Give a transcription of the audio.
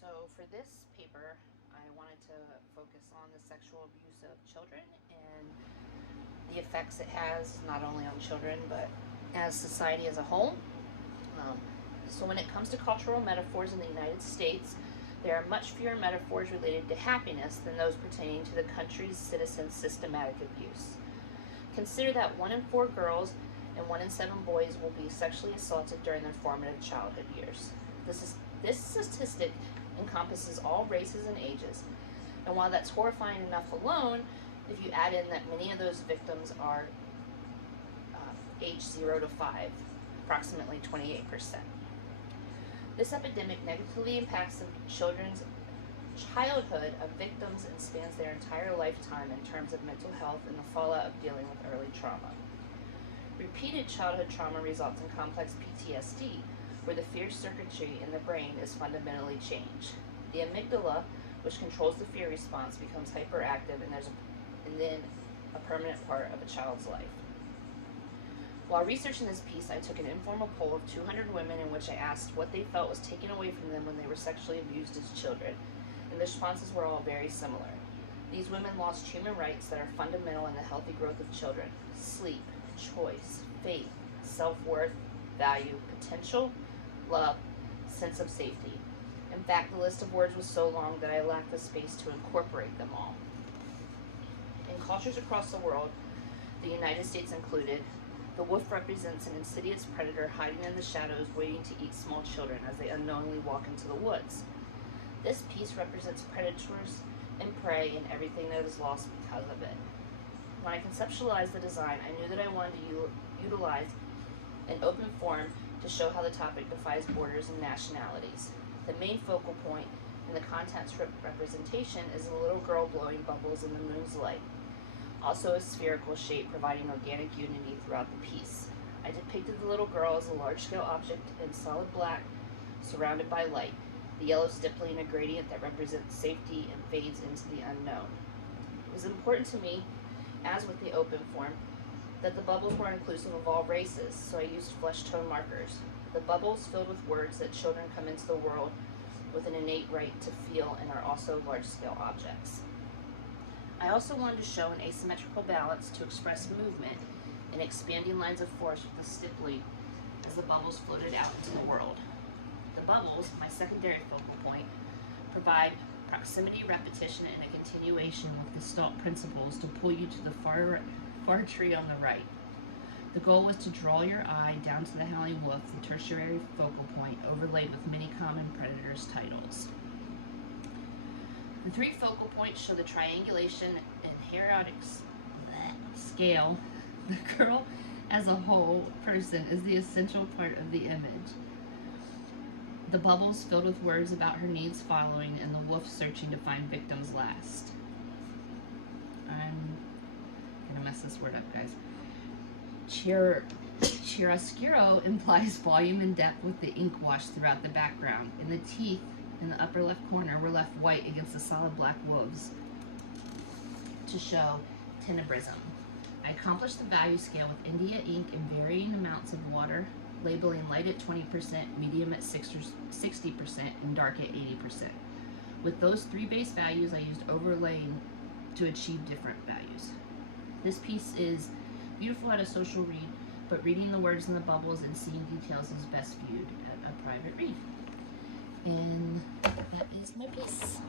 So for this paper, I wanted to focus on the sexual abuse of children and the effects it has not only on children but as society as a whole. Um, so when it comes to cultural metaphors in the United States, there are much fewer metaphors related to happiness than those pertaining to the country's citizens' systematic abuse. Consider that 1 in 4 girls and 1 in 7 boys will be sexually assaulted during their formative childhood years. This statistic encompasses all races and ages. And while that's horrifying enough alone, if you add in that many of those victims are age 0 to 5, approximately 28%. This epidemic negatively impacts the children's childhood of victims and spans their entire lifetime in terms of mental health and the fallout of dealing with early trauma. Repeated childhood trauma results in complex PTSD, where the fear circuitry in the brain is fundamentally changed. The amygdala, which controls the fear response, becomes hyperactive and then a permanent part of a child's life. While researching this piece, I took an informal poll of 200 women in which I asked what they felt was taken away from them when they were sexually abused as children, and the responses were all very similar. These women lost human rights that are fundamental in the healthy growth of children: sleep, choice, faith, self-worth, value, potential, love, sense of safety. In fact, the list of words was so long that I lacked the space to incorporate them all. In cultures across the world, the United States included, the wolf represents an insidious predator hiding in the shadows waiting to eat small children as they unknowingly walk into the woods. This piece represents predators and prey and everything that is lost because of it. When I conceptualized the design, I knew that I wanted to utilize an open form to show how the topic defies borders and nationalities. The main focal point in the content strip representation is a little girl blowing bubbles in the moon's light, also a spherical shape providing organic unity throughout the piece. I depicted the little girl as a large-scale object in solid black surrounded by light, the yellow stippling a gradient that represents safety and fades into the unknown. It was important to me, as with the open form, that the bubbles were inclusive of all races, so I used flesh tone markers. The bubbles filled with words that children come into the world with an innate right to feel and are also large-scale objects. I also wanted to show an asymmetrical balance to express movement and expanding lines of force with the stippling as the bubbles floated out into the world. The bubbles, my secondary focal point, provide proximity, repetition, and a continuation with Gestalt principles to pull you to the far tree on the right. The goal was to draw your eye down to the howling wolf, the tertiary focal point, overlaid with many common predators titles. The 3 focal points show the triangulation and hieratic scale. The girl as a whole person is the essential part of the image. The bubbles filled with words about her needs following, and the wolf searching to find victims last. I'm gonna mess this word up, guys. Chiaroscuro implies volume and depth with the ink wash throughout the background, and the teeth in the upper left corner were left white against the solid black wolves to show tenebrism. I accomplished the value scale with India ink in varying amounts of water, labeling light at 20%, medium at 60%, and dark at 80%. With those 3 base values, I used overlaying to achieve different values. This piece is beautiful at a social read, but reading the words in the bubbles and seeing details is best viewed at a private read. And that is my piece.